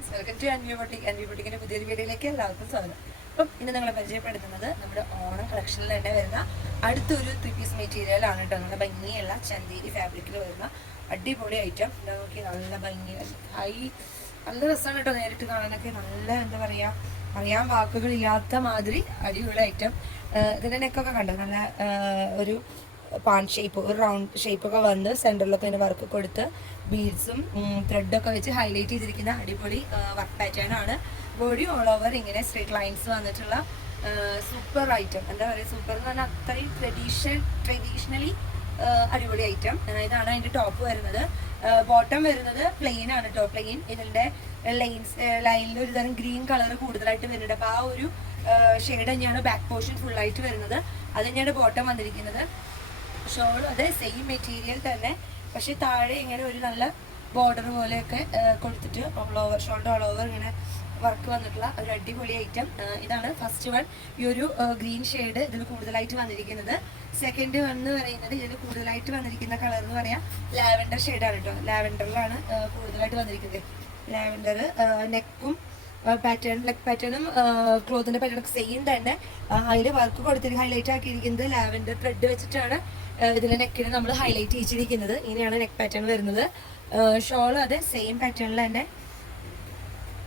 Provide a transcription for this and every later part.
Friends, welcome to Anvi ബൊട്ടിക്കിന്റെ പുതിയൊരു വീഡിയോയിലേക്ക് എല്ലാവർക്കും സ്വാഗതം. അപ്പം ഇന്ന് നിങ്ങളെ പരിചയപ്പെടുത്തുന്നത് നമ്മുടെ ഓണം കളക്ഷനിൽ തന്നെ വരുന്ന അടുത്തൊരു 3 പീസ് മെറ്റീരിയൽ ആണ് കേട്ടോ. നല്ല ഭംഗിയുള്ള ചന്തേരി ഫാബ്രിക്കിൽ വരുന്ന അടിപൊളി ഐറ്റം. നോക്കി നല്ല ഭംഗി, നല്ല രസമാണ് കേട്ടോ നേരിട്ട് കാണാനൊക്കെ. നല്ല എന്താ പറയുക, അറിയാൻ വാക്കുകളില്ലാത്ത മാതിരി അടിപൊളി ഐറ്റം. ഇതിൻ്റെ നെക്കൊക്കെ കണ്ടോ, നല്ല ഒരു പാൻ ഷേപ്പ്, ഒരു റൗണ്ട് ഷേപ്പൊക്കെ വന്ന് സെൻറ്ററിലൊക്കെ അതിൻ്റെ വർക്ക് കൊടുത്ത് ബീഡ്സും ത്രെഡൊക്കെ വെച്ച് ഹൈലൈറ്റ് ചെയ്തിരിക്കുന്ന അടിപൊളി വർക്ക് പാറ്റേൺ ആണ്. ബോഡി ഓൾ ഓവർ ഇങ്ങനെ സ്ട്രേറ്റ് ലൈൻസ് വന്നിട്ടുള്ള സൂപ്പർ ഐറ്റം. എന്താ പറയുക, സൂപ്പർ എന്ന് പറഞ്ഞാൽ അത്രയും ട്രഡീഷണലി അടിപൊളി ഐറ്റം. ഇതാണ് അതിൻ്റെ ടോപ്പ് വരുന്നത്. ബോട്ടം വരുന്നത് പ്ലെയിൻ ആണ് കേട്ടോ. പ്ലെയിൻ ഇതിൻ്റെ ലൈനിൽ ഒരു തരം ഗ്രീൻ കളർ കൂടുതലായിട്ട് വരുന്നുണ്ട്. അപ്പോൾ ആ ഒരു ഷെയ്ഡ് തന്നെയാണ് ബാക്ക് പോർഷൻ ഫുള്ളായിട്ട് വരുന്നത്. അത് തന്നെയാണ് ബോട്ടം വന്നിരിക്കുന്നത്. ഷോൾ അതെ സെയിം മെറ്റീരിയൽ തന്നെ, പക്ഷെ താഴെ ഇങ്ങനെ ഒരു നല്ല ബോർഡർ പോലെയൊക്കെ കൊടുത്തിട്ട് ഷോൾഡർ ഓൾ ഓവർ ഇങ്ങനെ വർക്ക് വന്നിട്ടുള്ള ഒരു അടിപൊളി ഐറ്റം. ഇതാണ് ഫസ്റ്റ് വൺ. ഈ ഒരു ഗ്രീൻ ഷെയ്ഡ് ഇതിൽ കൂടുതലായിട്ട് വന്നിരിക്കുന്നത്. സെക്കൻഡ് വൺ എന്ന് പറയുന്നത് ഇതിൽ കൂടുതലായിട്ട് വന്നിരിക്കുന്ന കളർ എന്ന് പറയാം ലാവൻഡർ ഷെയ്ഡാണ് കേട്ടോ. ലാവൻഡറിലാണ് കൂടുതലായിട്ട് വന്നിരിക്കുന്നത്. ലാവൻഡർ നെക്കും ലെഗ് പാറ്റേണും ക്ലോത്തിന്റെ പാറ്റേണൊക്കെ സെയിം തന്നെ. അതിൽ വർക്ക് കൊടുത്തിട്ട് ഹൈലൈറ്റ് ആക്കിയിരിക്കുന്നത് ലാവൻഡർ ത്രെഡ് വെച്ചിട്ടാണ് ഇതിലെ നെക്കിന് നമ്മൾ ഹൈലൈറ്റ് ചെയ്തിരിക്കുന്നത്. ഇങ്ങനെയാണ് നെക്ക് പാറ്റേൺ വരുന്നത്. ഷോൾ അതെ സെയിം പാറ്റേണിൽ തന്നെ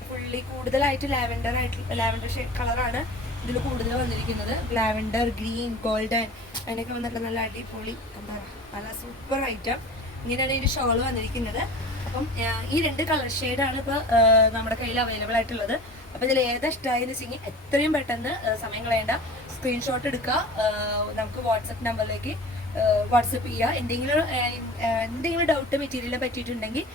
ഫുള്ളി കൂടുതലായിട്ട് ലാവൻഡർ ഷെയ്ഡ് കളറാണ് ഇതിൽ കൂടുതൽ വന്നിരിക്കുന്നത്. ലാവൻഡർ, ഗ്രീൻ, ഗോൾഡൻ അതിനൊക്കെ വന്നിട്ട് നല്ല അടിപൊളി എന്താ നല്ല സൂപ്പർ ഐറ്റം. ഇങ്ങനെയാണ് ഇതിൻ്റെ ഷോൾ വന്നിരിക്കുന്നത്. അപ്പം ഈ 2 കളർ ഷെയ്ഡാണ് ഇപ്പോൾ നമ്മുടെ കയ്യിൽ അവൈലബിൾ ആയിട്ടുള്ളത്. അപ്പോൾ ഇതിൽ ഏതാ ഇഷ്ടമായെന്ന് വെച്ചെങ്കിൽ എത്രയും പെട്ടെന്ന് സമയം കളയേണ്ട, സ്ക്രീൻഷോട്ട് എടുക്കുക, നമുക്ക് വാട്സപ്പ് നമ്പറിലേക്ക് വാട്സപ്പ് ചെയ്യുക. എന്തെങ്കിലും ഡൗട്ട് മെറ്റീരിയലിനെ പറ്റിയിട്ടുണ്ടെങ്കിൽ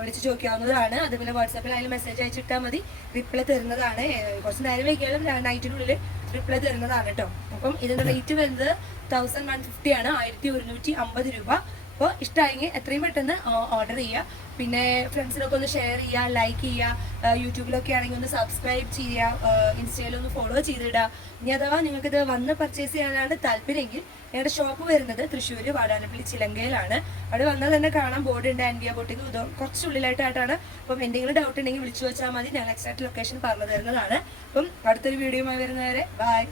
വിളിച്ച് ചോദിക്കാവുന്നതാണ്. അതുപോലെ വാട്സാപ്പിൽ അതിൽ മെസ്സേജ് അയച്ചിട്ടാൽ മതി, റിപ്ലൈ തരുന്നതാണ്. കുറച്ച് നേരം വൈകിയാലും നൈറ്റിനുള്ളിൽ റിപ്ലൈ തരുന്നതാണ് കേട്ടോ. അപ്പം ഇതിൻ്റെ റേറ്റ് വരുന്നത് 1150 ആണ്, 1150 രൂപ. അപ്പോൾ ഇഷ്ടമായെങ്കിൽ എത്രയും പെട്ടെന്ന് ഓർഡർ ചെയ്യുക. പിന്നെ ഫ്രണ്ട്സിനൊക്കെ ഒന്ന് ഷെയർ ചെയ്യുക, ലൈക്ക് ചെയ്യുക, യൂട്യൂബിലൊക്കെ ആണെങ്കിൽ ഒന്ന് സബ്സ്ക്രൈബ് ചെയ്യുക, ഇൻസ്റ്റയിലൊന്ന് ഫോളോ ചെയ്തിടുക. ഇനി അഥവാ നിങ്ങൾക്കിത് വന്ന് പർച്ചേസ് ചെയ്യാനാണ് താല്പര്യമെങ്കിൽ ഞങ്ങളുടെ ഷോപ്പ് വരുന്നത് തൃശ്ശൂർ വാടാനപ്പള്ളി ചിലങ്കയിലാണ്. അവിടെ വന്നാൽ തന്നെ കാണാം, ബോർഡ് ഉണ്ട്, അൻവിയ ബൊട്ടിക്ക് കുറച്ചുള്ളിലായിട്ടാണ്. അപ്പം എന്തെങ്കിലും ഡൗട്ട് ഉണ്ടെങ്കിൽ വിളിച്ചു വെച്ചാൽ മതി, ഞങ്ങൾ എക്സാക്ട് ലൊക്കേഷൻ പറഞ്ഞു തരുന്നതാണ്. അപ്പം അടുത്തൊരു വീഡിയോയുമായി വരുന്നവരെ ബൈ.